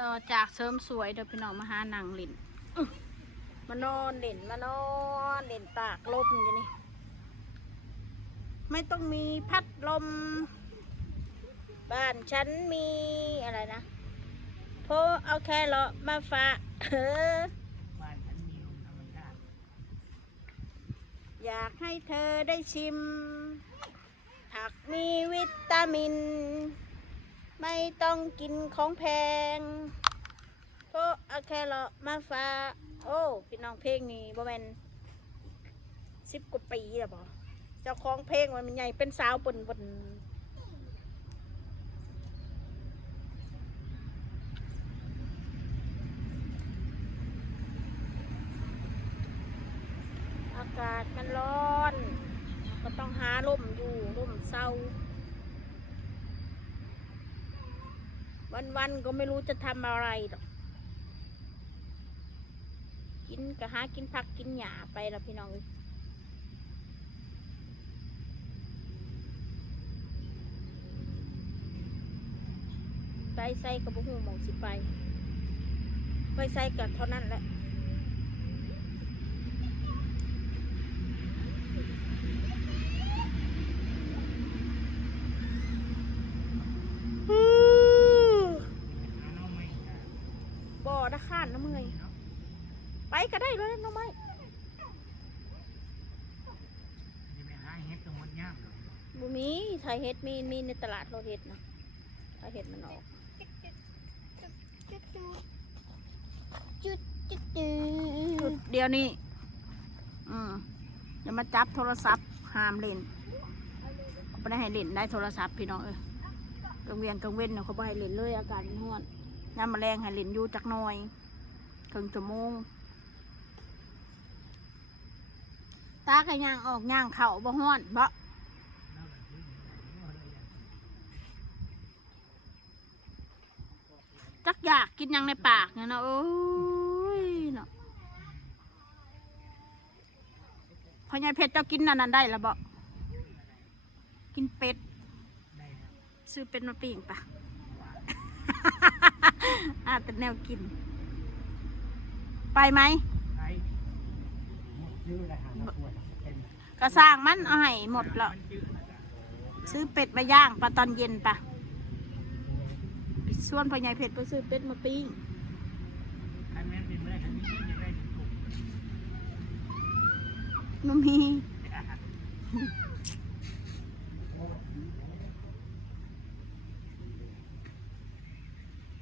ต่อจากเสริมสวยเดี๋ยวพี่น้องมาหาหนังเล่นมานอนเล่นตากลมอยู่นี่ไม่ต้องมีพัดลมบ้านฉันมีอะไรนะโพเอาแค่เลาะมาฝากบ้านฉันมีลมธรรมชาติอยากให้เธอได้ชิมผักมีวิตามินไม่ต้องกินของแพงโพเอาแค่เลาะมาฝากโอ้พี่น้องเพลงนี้บ่แม่น10 กว่าปีแล้วบ่เจ้าของเพลงมันใหญ่เป็นสาวปนอากาศมันร้อนก็ต้องหาร่มอยู่ร่มเศร้าวันๆก็ไม่รู้จะทำอะไรหรอกกินก็หากินผักกินหญ้าไปแล้วพี่น้องไปใส่กับบุ้งหมองสิไปใส่กับเท่านั้นแหละบ่อตะข้านน้ำเมยไปก็ได้เลยน้องไม้บุมีไทยเฮ็ดมีในตลาดเราเฮ็ดนะไทยเฮ็ดมันออกเดี๋ยวนี้อย่ามาจับโทรศัพท์ห้ามเล่นไม่ได้ให้เล่นได้โทรศัพท์พี่น้องกลางเวียนกลางเว้นเขาไม่ให้เล่นเลยอากาศร้อนน้ำแมลงให้เล่นอยู่จักหน่อยครึ่งชั่วโมงตากระย่างออกย่างเข่าบ่ฮ้อนบ่จักอยากกินยังในปากเนี่ยนะโอ้ยเนาะพอยายเพชรเจ้ากินนั่นได้แล้วบ่กินเป็ดซื้อเป็ดมาปิ้งปะ แต่แนวกินไปไหมก็สร้างมันเอาให้หมดแล้วซื้อเป็ดมาย่างปลาตอนเย็นปะส่วนพ่อใหญ่เพชรไปซื้อเป็ดมาปิ้งนุ่มมี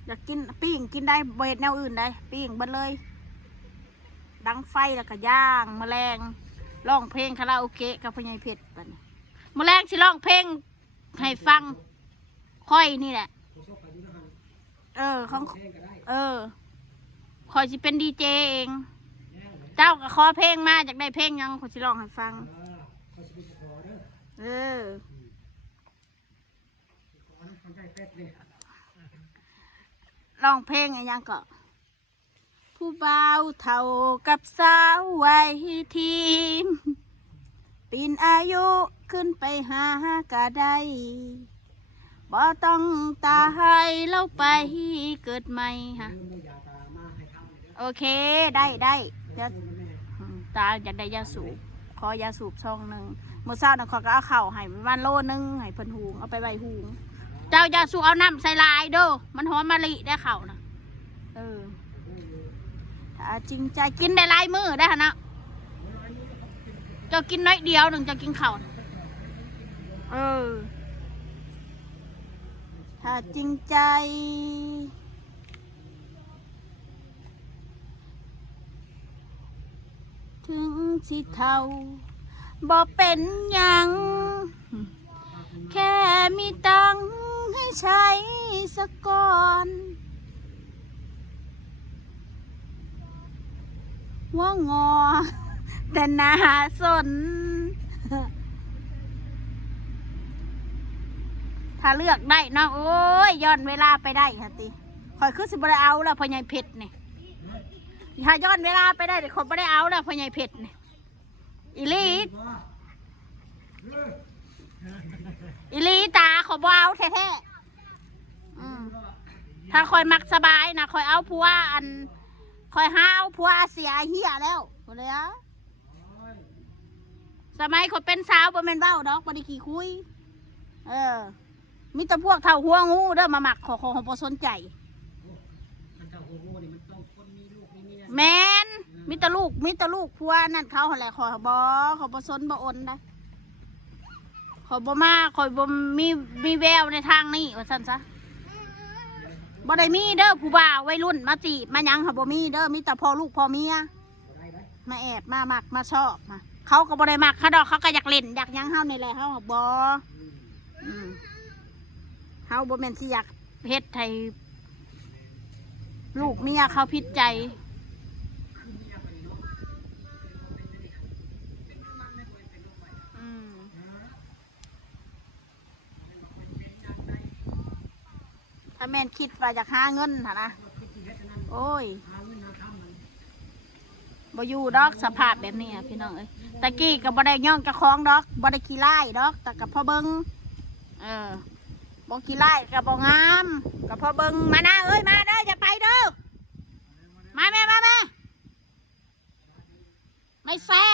อยากกินปิ้งกินได้เบ็ดแนวอื่นได้ปิ้งเบิดเลยดังไฟแล้วก็ย่างแมลงร้องเพลงคาราโอเกะกับพ่อใหญ่เพชรบัดนี้แมลงสิร้องเพลงให้ฟังค่อยนี่แหละของคอยสิเป็นดีเจเองเจ้าก็ขอเพลงมาจากได้เพลงยังคอยสิร้องให้ฟังร้องเพลงอะไรยังก็ผู้บ่าวเท่ากับสาววัยทีมปีนอายุขึ้นไปหากะได้บ่ต้องตาให้เราไปเกิดใหม่ฮะโอเคได้เดี๋ยวตาอยากได้ยาสูบขอยาสูบช่องหนึ่งเมื่อเช้าน่ะขอก็เอาเข่าให้วันโลนึงให้เพิ่นหุงเอาไปใบหุงเจ้ายาสูบเอาน้ำใส่ลายเด้อมันหอมมะลิได้เข่านะถ้าจริงใจกินได้ลายมือได้ฮะนะจะกินน้อยเดียวหนึ่งจะกินเข่าถ้าจริงใจถึงสิเท่าบ่เป็นหยังแค่มีตังค์ให้ใช้สักก่อนว่างอแต่น่าสนถ้าเลือกได้เนาะโอ้ยย้อนเวลาไปได้ค่ะติคอยคือสิบ่ได้เอาแล้วพ่อใหญ่เพชรนี่ถ้าย้อนเวลาไปได้เดี๋ยวคนบ่ได้เอาแล้วพ่อใหญ่เพชรนี่อีลีตาขอบ่เอาแท้ๆ ถ้าคอยมักสบายนะคอยเอาผัวอันคอยหาเอาผัวเสียเหี้ยแล้วบ่เลยอ่ะสมัยคอยเป็นสาวบ่แม่นเว้าดอกบ่ได้ขี้คุยมีแต่พวกเฒ่าหัวงูเด้อมาหมักขอบ่สนใจแม่นมีแต่ลูกผัวนั่นเขาหั่นแหละขอบ่สนบ่อนได้ขอยบ่มาขอยบ่มีแววในทางนี้ว่าซั่นซะบ่ได้มีเด้อผู้บ่าววัยรุ่นมาจีบมาหยังค่ะบ่มีเด้อมีแต่พ่อลูกพ่อเมียมาแอบมามักมาชอบมาเขาก็บ่ได้มักเขาดอกเขาก็อยากเล่นอยากหยังเฮานี่แหละเฮาบ่เฮาบ่แม่นสิอยากเฮ็ดให้ลูกเมียเขาผิดใจถ้าแม่นคิดว่าอยากหาเงินค่ะนะโอ้ยบ่อยู่ดอกสภาพแบบนี้พี่น้องเอ้ยตะกี้ก็บ่ได้ย่องกระคองดอกบ่ได้ขี้ไล่ดอกแต่กับพ่อเบิ้งบ่ขี้ไล่กับบ่งามกับพ่อเบิ้งมานะเอ้ยมาเด้ออย่าไปเด้อมาแม่ไม่แซะ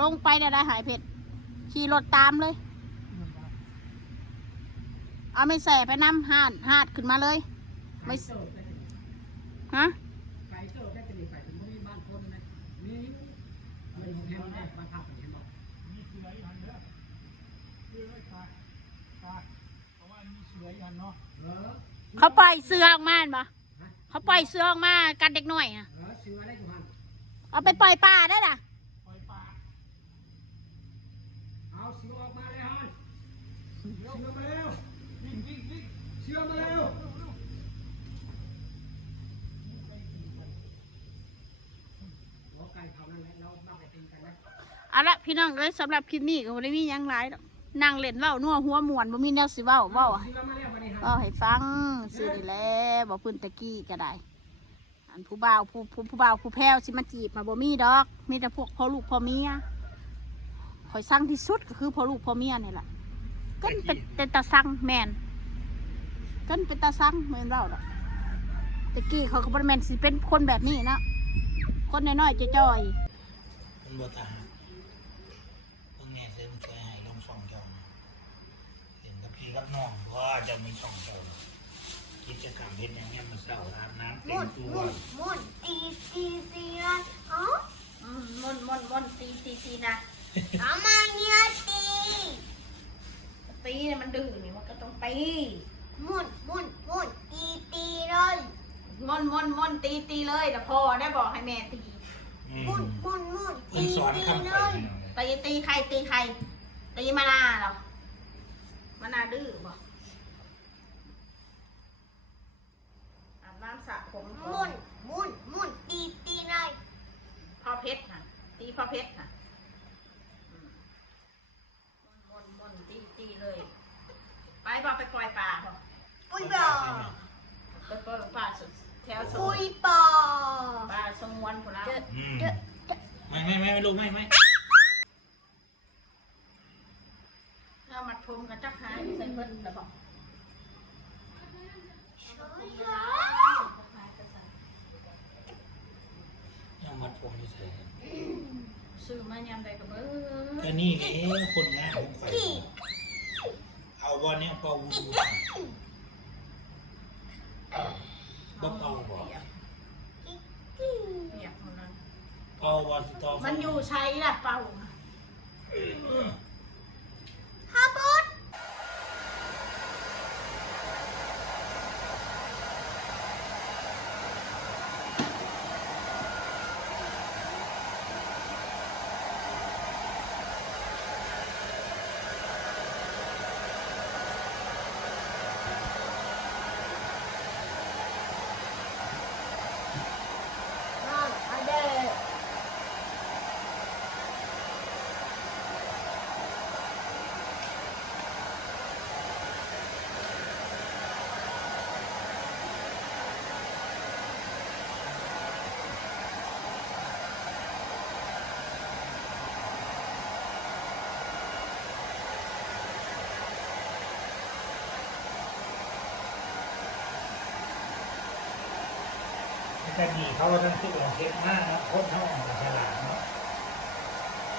ลงไปได้หายเผ็ดขี่รถตามเลยเอาไม่แส่ไปน้ำหาดขึ้นมาเลยไม่ฮะเขาปล่อยเสือออกมาปะเขาปล่อยเสือออกมากันเด็กหน่อยนะเอาไปปล่อยป่าได้ล่ะเอาเสือออกมาเลยฮันเสือมาเร็วเสือมาเร็วหัวไก่เขานั่นแหละเราบ้าไปตีกันนะเอาละพี่น้องเลยสำหรับคลิปนี้ก็ไม่ได้มียังไรหรอกนั่งเล่นเว้านัวหัวหมวนบ่มีแนวสิเว้าให้ฟังซื้อได้แล้วบ่พื้นตะกี้ก็ได้อันผู้บ่าวผู้แพ้วสิมาจีบมาบ่มีดอกมีแต่พวกพ่อลูกพ่อเมียคอยสั่งที่สุดก็คือพ่อลูกพ่อเมียนี่แหละก็เป็นตาสั่งแมนก็เป็นตาสั่งแมนเว้าดอกตะกี้เขาก็บ่แม่นสิเป็นคนแบบนี้นะคนน้อยๆจ้อยมันบ่ตาเพิ่งแง่เส้นช่วยให้ลงช่องเจ้าเห็นกับพี่กับน้องว่าจะมีช่องเจ้ากิจกรรมเฮ็ดอย่างเงี้ยมันเศร้าอาบน้ำเต็มตัวมุนตีนะอ๋อม่อนตีนะเอามาเนี่ยตีเนี่ยมันดื้อนี่มันก็ต้องตีมุนตีเลยม่อนตีเลยแต่พ่อได้บอกให้แม่ตีมุนตีเลยตีใครตีมานาเหรอมานาดื้อบอกอาบน้ำสระผมมุนตีเลยพ่อเพชรนะตีพ่อเพชรนะม่อนตีเลยไปบอกไปปล่อยปลาบอกปุ้ยบ่อไปปล่อยปลาสุดแถวสุดปุ้ยบ่อปลาสงวนพวกเราไม่ลูกไม่เรามัดผมกับจักรหายใส่เพิ่นแล้วบอกยังมัดผมไม่ใส่ซื้อมายำใดกับเบิ้งก็นี่ไงคนงานของข่อยเอาบอลเนี้ยเป่าวูบ่เป่าบ่เป่าบอลต่อมันอยู่ใช้ล่ะเป่าฮาบุต แต่ดีเขาทั้งทุกอย่างเฮ็ดมากนะโคตรเท่าฉลาดเนาะ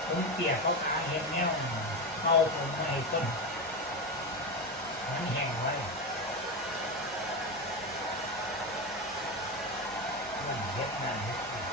ผมเกลียดเขาตาเฮ็ดแนวเอาผมในต้นมันแห้งไว้เฮ็ดงานเฮ็ดงาน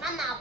มะนาว